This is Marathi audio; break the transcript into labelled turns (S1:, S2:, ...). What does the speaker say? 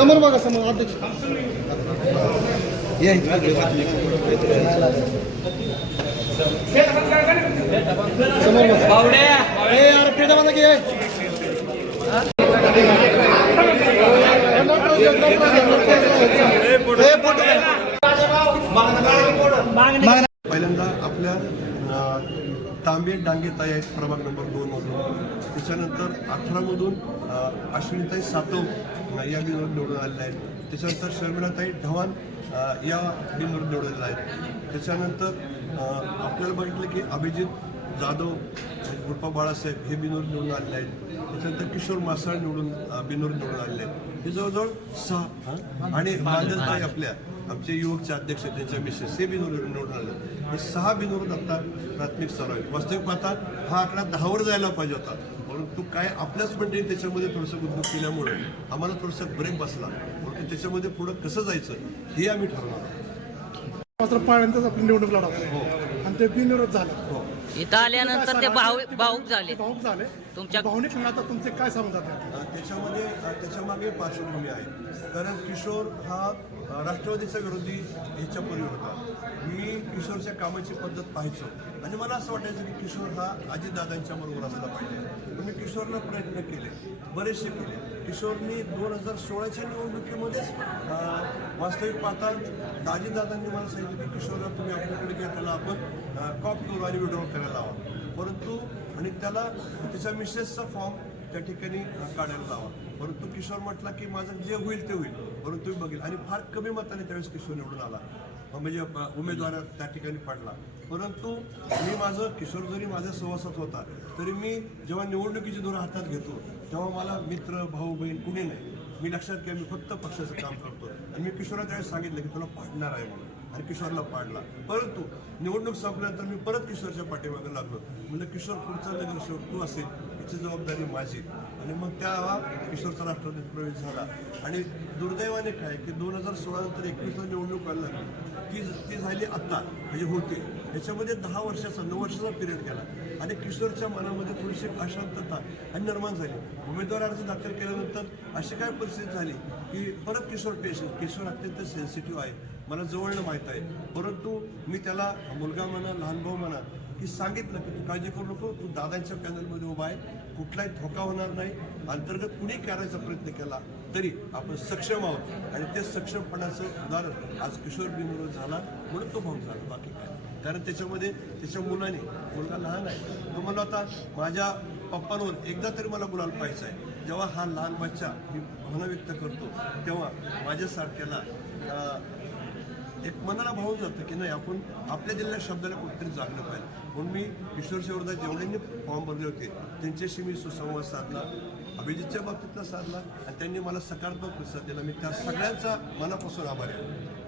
S1: समोर बघा समोर अध्यक्ष. समोर बघा.
S2: पहिल्यांदा आपल्या तांबे डांगे ताई आहेत प्रभाग नंबर दोन मधून. त्याच्यानंतर अठरामधून अश्विनीताई सातव या बिनवर निवडून आलेल्या आहेत. त्याच्यानंतर शर्मिलाताई ढवाण अ, या बिनवर निवडलेल्या आहेत. त्याच्यानंतर आपल्याला बघितलं की अभिजित जाधव गुरपा बाळासाहेब हे बिनवर निवडून आलेले आहेत. त्याच्यानंतर किशोर मासाळ निवडून अ, बिनवर निवडून आलेले आहेत. हे जवळजवळ सहा? आणि बांधलताई आपल्या. आमचे युवकचे अध्यक्ष त्यांच्या मिसेस हे बिनोर निवडून आले. हे सहा बिनोर आता प्राथमिक स्तरावर वास्तविक पाहता हा आकडा दहावर जायला पाहिजे होता. परंतु काय आपल्याच मंडळी त्याच्यामध्ये थोडंसं गुंतवणूक केल्यामुळे. आम्हाला थोडंसं ब्रेक बसला. परंतु त्याच्यामध्ये पुढं कसं जायचं हे आम्ही ठरवणार आहोत.
S1: मात्र पाळ्यांतच आपली निवडणूक लढवतो. आणि ते बिनविरोध झालं.
S2: हो.
S3: इथं आल्यानंतर ते भाऊ भाऊक झाले.
S1: भाऊक झाले.
S3: तुमच्या-
S1: भावनिक नाता तुमचे काय
S2: अ, त्याच्यामध्ये अ, त्याच्यामागे पार्श्वभूमी आहे. कारण किशोर हा अ, राष्ट्रवादीचा विरोधी ह्याच्यापूर्वी होता. मी किशोरच्या कामाची पद्धत पाहायचो. आणि मला असं वाटायचं की किशोर हा अजितदादांच्या बरोबर असला पाहिजे. तर मी किशोरला प्रयत्न केले. बरेचसे केले. किशोरनी दोन हजार सोळाच्या निवडणुकीमध्येच वास्तविक पाहता दाजीदादांनी मला सांगितलं की किशोरला तुम्ही आपल्याकडे घ्या त्याला आपण कॉप करू आणि विड्रॉ करायला हवा परंतु आणि त्याला त्याच्या मिसेसचा फॉर्म त्या ठिकाणी काढायला लावा. परंतु किशोर म्हटला की माझं जे होईल ते होईल. परंतु मी बघेल. आणि फार कमी मताने त्यावेळेस किशोर निवडून आला. म्हणजे उमेदवारा उमेदवार त्या ठिकाणी पडला. परंतु मी माझं किशोर जरी माझ्या सहवासात होता तरी मी जेव्हा निवडणुकीची धोरण हातात घेतो तेव्हा मला मित्र भाऊ बहीण कुणी नाही. मी लक्षात घ्या मी फक्त पक्षाचं काम करतो. आणि मी किशोरला त्यावेळेस सांगितलं की तुला पाडणार आहे म्हणून. आणि किशोरला पाडला. परंतु निवडणूक संपल्यानंतर मी परत किशोरच्या पाठीमागे लागलो. म्हणजे किशोर पुढचा नगरसेवक तू असेल. याची जबाबदारी माझी. आणि मग त्या किशोरचा राष्ट्रवादीत प्रवेश झाला. आणि दुर्दैवाने काय की दोन हजार सोळा नंतर एकवीसला निवडणूक व्हायला लागली ती ती झाली आत्ता म्हणजे होते. याच्यामध्ये दहा वर्षाचा नऊ वर्षाचा पिरियड गेला. आणि किशोरच्या मनामध्ये थोडीशी अशांतता आणि निर्माण झाली. उमेदवार अर्ज दाखल केल्यानंतर अशी काय परिस्थिती झाली की परत किशोर पेशन किशोर अत्यंत सेन्सिटिव्ह आहे. मला जवळनं माहीत आहे. परंतु मी त्याला मुलगा म्हणा लहान भाऊ म्हणा की सांगितलं की तू काळजी करू नको तू दादांच्या पॅनलमध्ये उभा आहे कुठलाही धोका होणार नाही. अंतर्गत कुणी करायचा प्रयत्न केला तरी आपण सक्षम आहोत. आणि ते सक्षमपणाचं उदाहरण आज किशोर बिनविरोध झाला म्हणून तो भाऊ झाला. बाकी काय कारण त्याच्यामध्ये त्याच्या मुलाने मुलगा लहान आहे. तो म्हणला होता माझ्या पप्पांवर एकदा तरी मला बोलायला पाहिजे आहे. जेव्हा हा लहान बच्चा मी भावना व्यक्त करतो तेव्हा माझ्यासारख्याला एक मनाला भावून जातं की नाही आपण आपल्या दिलेल्या शब्दाला कुठेतरी जागलं पाहिजे. म्हणून मी किशोर शिवरदा जेवढ्यांनी फॉर्म भरले होते त्यांच्याशी मी सुसंवाद साधला अभिजितच्या बाबतीतला साधला आणि त्यांनी मला सकारात्मक प्रतिसाद दिला. मी त्या सगळ्यांचा मनापासून आभारी आहे.